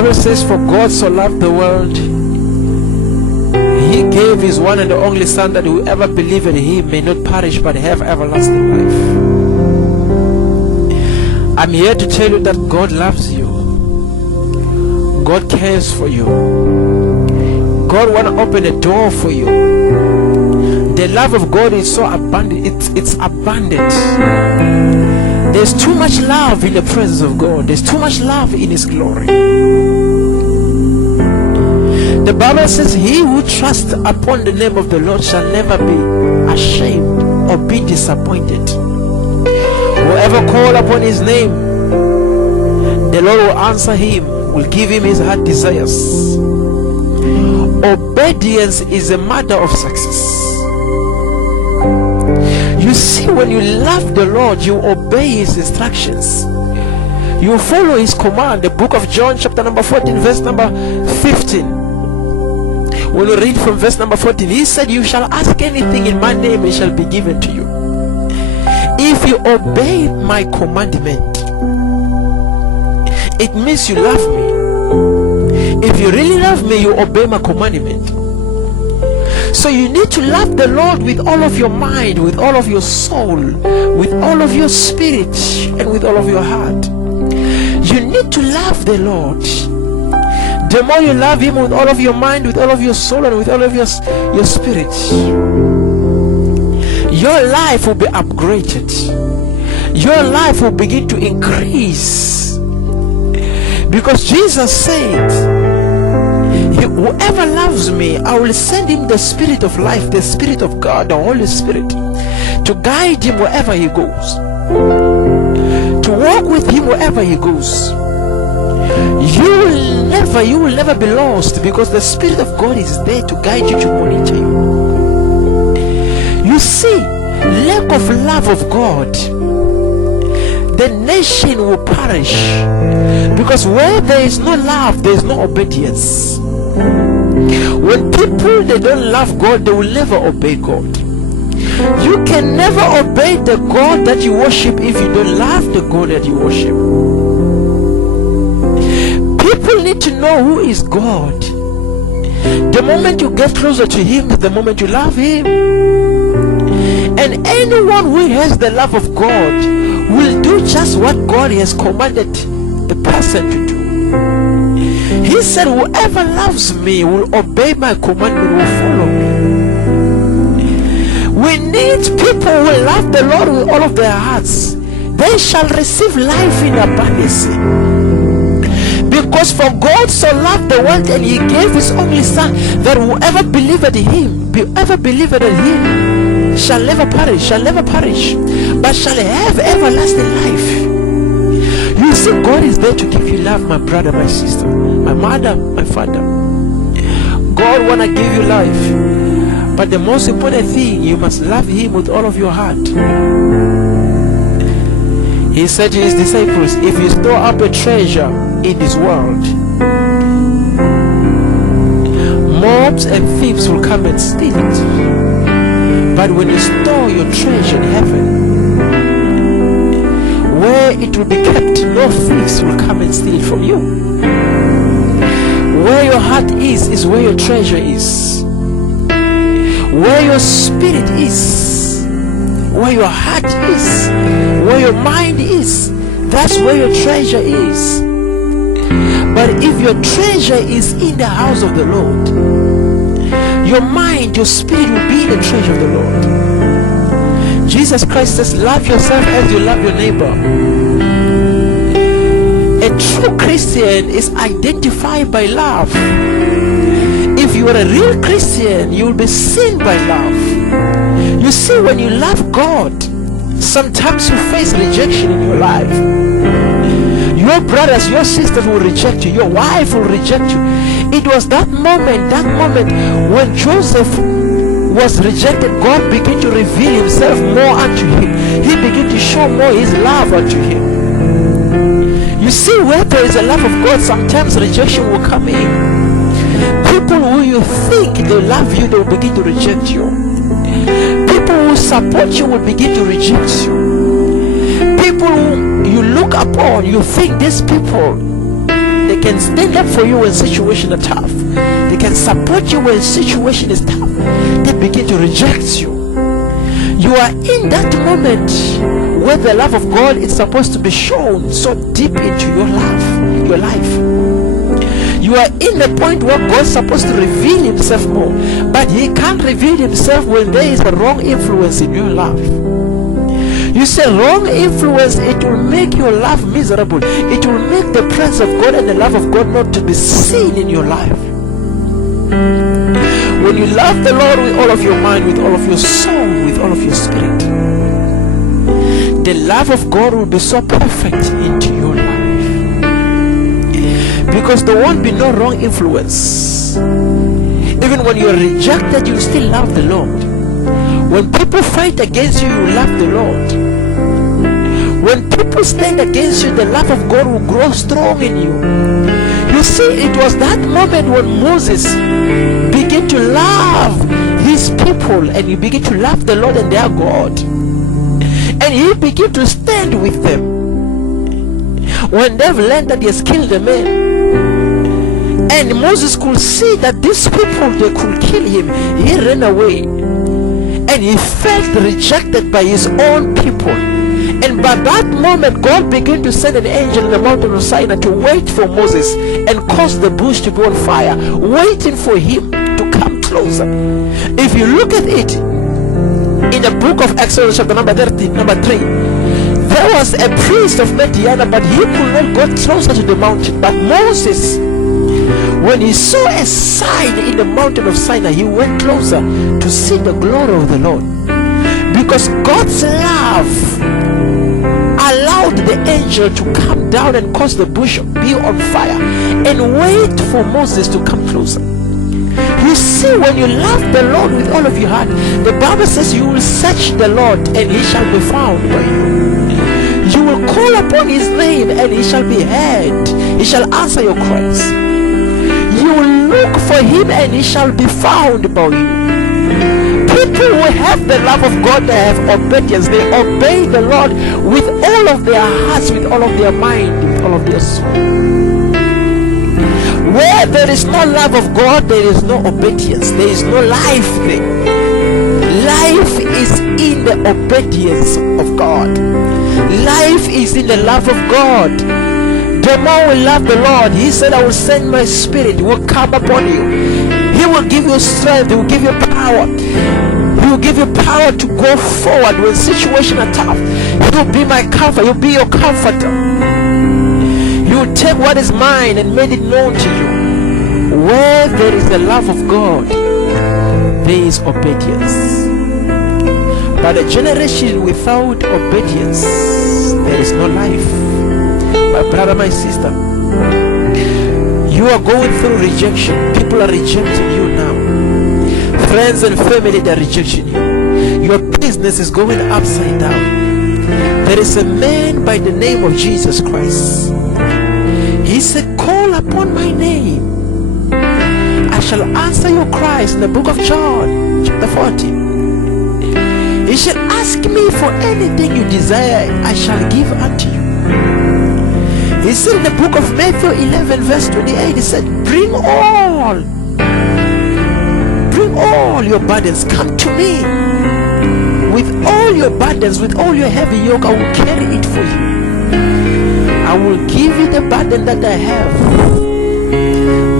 Bible says, for God so loved the world, he gave his one and only Son, that whoever believeth in him may not perish but have everlasting life. I'm here to tell you that God loves you. God cares for you. God want to open a door for you. The love of God is so abundant. It's abundant. There's too much love in the presence of God. There's too much love in his glory. The Bible says, he who trusts upon the name of the Lord shall never be ashamed or be disappointed. Whoever call upon his name, the Lord will answer him, will give him his heart desires. Obedience is a matter of success. You see, when you love the Lord, you obey his instructions. You follow his command. The book of John chapter number 14 verse number 15. When you read from verse number 14, he said, you shall ask anything in my name, it shall be given to you. If you obey my commandment, it means you love me. If you really love me, you obey my commandment. So you need to love the Lord with all of your mind, with all of your soul, with all of your spirit, and with all of your heart. You need to love the Lord. The more you love him with all of your mind, with all of your soul, and with all of your spirit, your life will be upgraded. Your life will begin to increase. Because Jesus said, whoever loves me, I will send him the Spirit of life, the Spirit of God, the Holy Spirit, to guide him wherever he goes, to walk with him wherever he goes. You will never be lost, because the Spirit of God is there to guide you, to monitor you. You see, lack of love of God, the nation will perish, because where there is no love, there is no obedience. When people, they don't love God, they will never obey God. You can never obey the God that you worship if you don't love the God that you worship. People need to know who is God. The moment you get closer to him is the moment you love him. And anyone who has the love of God will do just what God has commanded the person to do. He said, whoever loves me will obey my commandment, will follow me. We need people who love the Lord with all of their hearts. They shall receive life in abundance. Because for God so loved the world, and he gave his only Son, that whoever believeth in him, shall never perish, but shall have everlasting life. You see, God is there to give you love, my brother, my sister, my mother, my father. God wanna give you life, but the most important thing, you must love him with all of your heart. He said to his disciples, if you store up a treasure in this world, mobs and thieves will come and steal it. But when you store your treasure in heaven, where it will be kept, no thieves will come and steal it from you. Where your heart is where your treasure is. Where your spirit is, where your heart is, where your mind is, that's where your treasure is. But if your treasure is in the house of the Lord, your mind, your spirit will be in the treasure of the Lord. Jesus Christ says, love yourself as you love your neighbor. A true Christian is identified by love. If you are a real Christian, you will be seen by love. You see, when you love God, sometimes you face rejection in your life. Your brothers, your sisters will reject you. Your wife will reject you. It was that moment when Joseph was rejected, God began to reveal himself more unto him. He began to show more his love unto him. You see, where there is a love of God, sometimes rejection will come in. People who you think they love you, they will begin to reject you. People who support you will begin to reject you. People who you look upon, you think these people, they can stand up for you when situations are tough. They can support you when situation is tough. They begin to reject you. You are in that moment where the love of God is supposed to be shown so deep into your life. You are in the point where God's supposed to reveal himself more, but he can't reveal himself when there is a wrong influence in your life. You say wrong influence, it will make your life miserable. It will make the presence of God and the love of God not to be seen in your life. When you love the Lord with all of your mind, with all of your soul, with all of your spirit, the love of God will be so perfect into your life. Because there won't be no wrong influence. Even when you're rejected, you still love the Lord. When people fight against you, you love the Lord. When people stand against you, the love of God will grow strong in you. You see, it was that moment when Moses began to love his people, and he began to love the Lord and their God. And he began to stand with them. When they've learned that he has killed a man, and Moses could see that these people, they could kill him, he ran away. And he felt rejected by his own people. And by that moment, God began to send an angel in the mountain of Sinai to wait for Moses and cause the bush to be on fire, waiting for him to come closer. If you look at it in the book of Exodus chapter number 3, there was a priest of Midian, but he could not go closer to the mountain. But Moses, when he saw a sign in the mountain of Sinai, he went closer to see the glory of the Lord. Because God's love allowed the angel to come down and cause the bush to be on fire and wait for Moses to come closer. You see, when you love the Lord with all of your heart, the Bible says you will search the Lord and he shall be found by you. You will call upon his name and he shall be heard. He shall answer your cries. You will look for him and he shall be found by you. People who have the love of God, they have obedience. They obey the Lord with all of their hearts, with all of their mind, with all of their soul. Where there is no love of God, there is no obedience. There is no life there. Life is in the obedience of God. Life is in the love of God. The more we love the Lord, he said, I will send my spirit, it will come upon you. He will give you strength, he will give you power. He will give you power to go forward when situations are tough. He will be my comfort, he will be your comforter. He will take what is mine and make it known to you. Where there is the love of God, there is obedience. But a generation without obedience, there is no life. My brother, my sister, you are going through rejection. People are rejecting you now. Friends and family, they are rejecting you. Your business is going upside down. There is a man by the name of Jesus Christ. He said, call upon my name, I shall answer your cries. In the book of John chapter 14, you shall ask me for anything you desire, I shall give unto you. He said in the book of Matthew 11 verse 28, he said, bring all your burdens, come to me. With all your burdens, with all your heavy yoke, I will carry it for you. I will give you the burden that I have.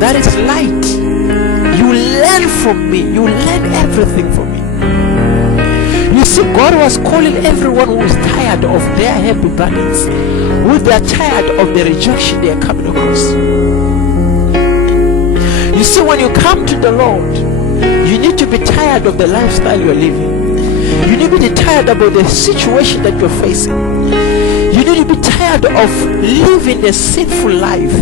That is light. You learn from me. You learn everything from me. You see, God was calling everyone who is tired of their heavy burdens, who they are tired of the rejection they are coming across. You see, when you come to the Lord, you need to be tired of the lifestyle you are living. You need to be tired about the situation that you're facing. You need to be tired of living a sinful life.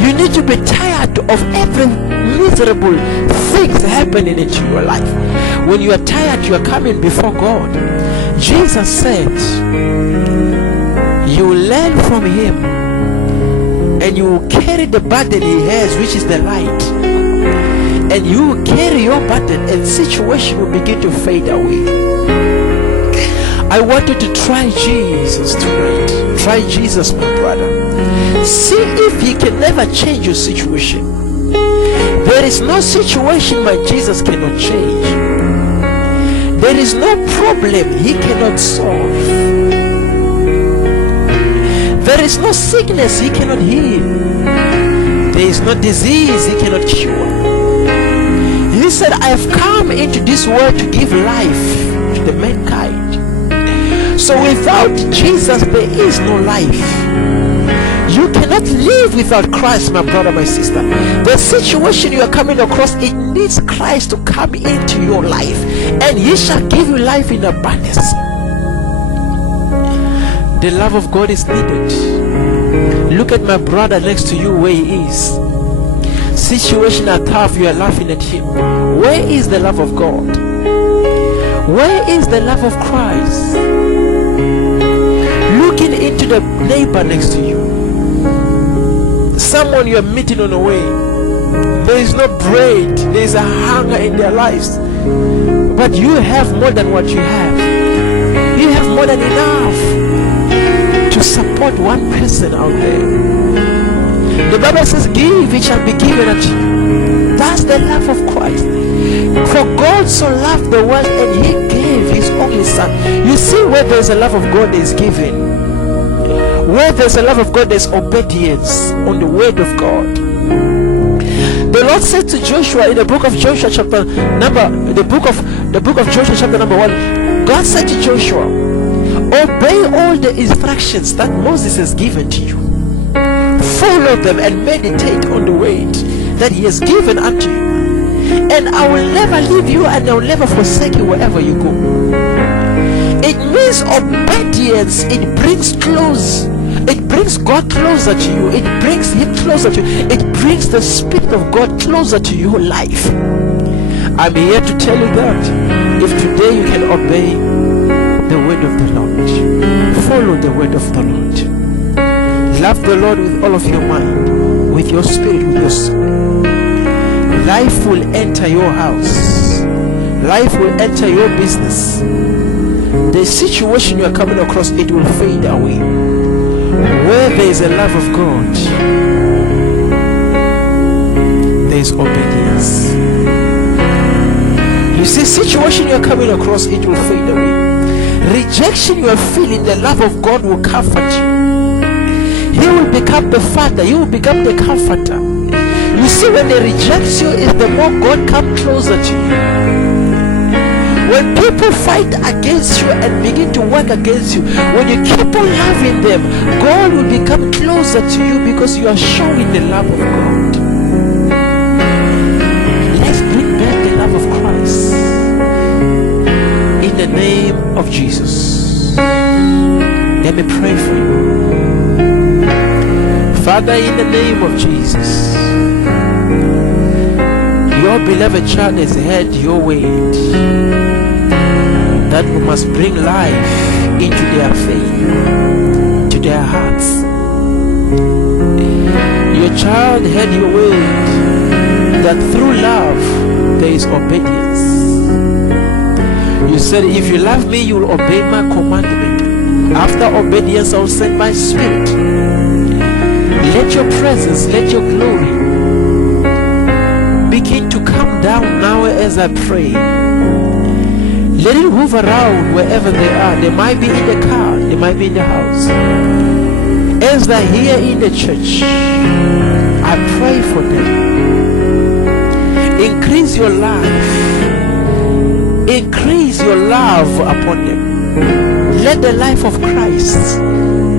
You need to be tired of every miserable things happening into your life. When you are tired, you are coming before God. Jesus said, you will learn from him and you will carry the burden he has, which is the light. And you will carry your burden and situation will begin to fade away. I want you to try Jesus tonight. Try Jesus, my brother. See if he can never change your situation. There is no situation my Jesus cannot change. There is no problem he cannot solve. There is no sickness he cannot heal. There is no disease he cannot cure. He said, I have come into this world to give life to the mankind. So without Jesus, there is no life. You cannot live without Christ, my brother, my sister. The situation you are coming across, it needs Christ to come into your life, and he shall give you life in abundance. The love of God is needed. Look at my brother next to you where he is. Situation are tough, you are laughing at him. Where is the love of God? Where is the love of Christ? Looking into the neighbor next to you, someone you are meeting on the way, there is no bread, there is a hunger in their lives, but you have more than what you have. You have more than enough to support one person out there. The Bible says, give, it shall be given unto you. That's the love of Christ. For God so loved the world, and he gave his only son. You see, where there is a love of God, there is giving. Where there's a love of God, there's obedience on the word of God. The Lord said to Joshua in the book of Joshua chapter number 1, God said to Joshua, obey all the instructions that Moses has given to you. Follow them and meditate on the word that he has given unto you. And I will never leave you, and I will never forsake you wherever you go. It means obedience. It brings close. It brings God closer to you. It brings him closer to you. It brings the Spirit of God closer to your life. I'm here to tell you that if today you can obey the word of the Lord, follow the word of the Lord, love the Lord with all of your mind, with your spirit, with your soul, life will enter your house. Life will enter your business. The situation you are coming across, it will fade away. Where there is a love of God, there is obedience. You see, situation you are coming across, it will fade away. Rejection you are feeling, the love of God will comfort you. He will become the Father. He will become the comforter. You see, when they reject you, is the more God comes closer to you. When people fight against you and begin to work against you, when you keep on loving them, God will become closer to you because you are showing the love of God. Let's bring back the love of Christ in the name of Jesus. Let me pray for you. Father, in the name of Jesus, your beloved child has heard your word that we must bring life into their faith, to their hearts. Your child heard your word that through love there is obedience. You said, if you love me, you will obey my commandment. After obedience, I will send my spirit. Let your presence, let your glory begin to come down now as I pray. Let it move around wherever they are. They might be in the car, they might be in the house. As they're here in the church, I pray for them. Increase your life. Increase your love upon them. Let the life of Christ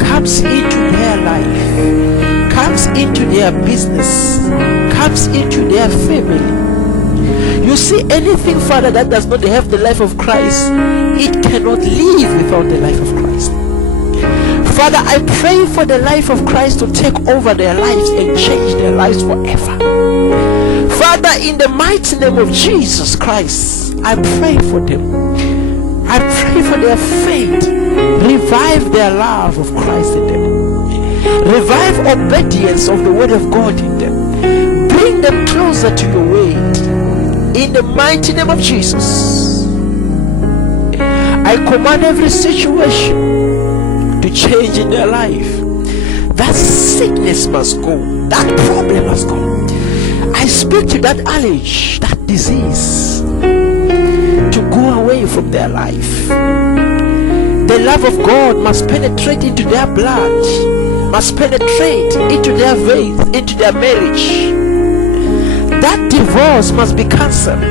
comes into their life, comes into their business, comes into their family. You see, anything, Father, that does not have the life of Christ, it cannot live without the life of Christ. Father, I pray for the life of Christ to take over their lives and change their lives forever. Father, in the mighty name of Jesus Christ, I pray for them. I pray for their faith. Revive their love of Christ in them. Revive obedience of the word of God in them. Bring them closer to your word. In the mighty name of Jesus, I I command every situation to change in their life. That sickness must go. That problem must go. I speak to that allergy, that disease, to go away from their life. The love of God must penetrate into their blood, must penetrate into their veins, into their marriage. That divorce must be cancelled.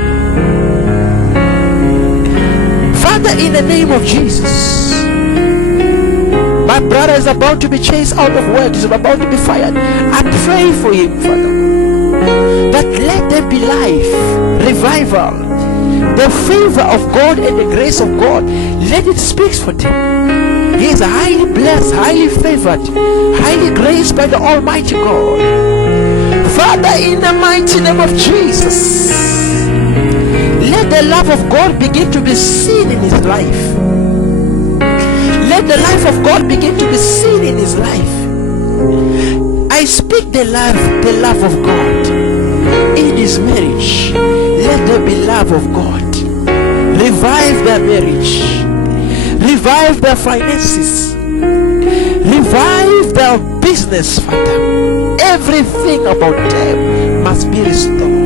Father, in the name of Jesus, my brother is about to be chased out of work. He's about to be fired. I pray for him, Father, that let there be life, revival. The favor of God and the grace of God, let it speak for them. He is highly blessed, highly favored, highly graced by the Almighty God. Father, in the mighty name of Jesus, let the love of God begin to be seen in his life. Let the life of God begin to be seen in his life. I speak the love of God in his marriage. Let there be love of God. Revive their marriage. Revive their finances. Revive their business, Father. Everything about them must be restored.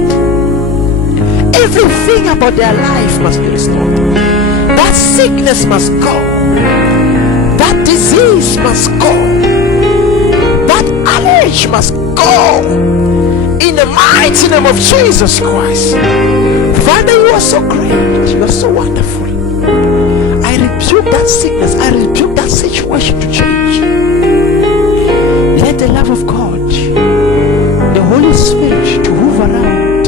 Everything about their life must be restored. That sickness must go. That disease must go. That allergy must go. In the mighty name of Jesus Christ. Father, you are so great. You are so wonderful. I rebuke that sickness. I rebuke that situation to change. Let the love of God, the Holy Spirit, to move around.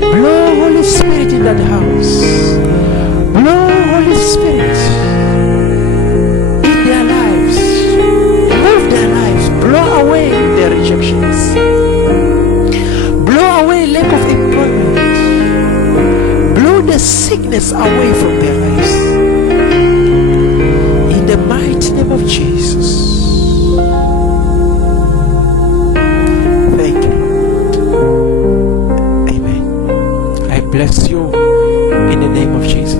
Blow Holy Spirit in that house. Blow Holy Spirit in their lives. Move their lives. Blow away their rejections. Blow away lack of employment. Blow the sickness away from their lives. In the mighty name of Jesus. Thank you, Lord. Amen. I bless you in the name of Jesus.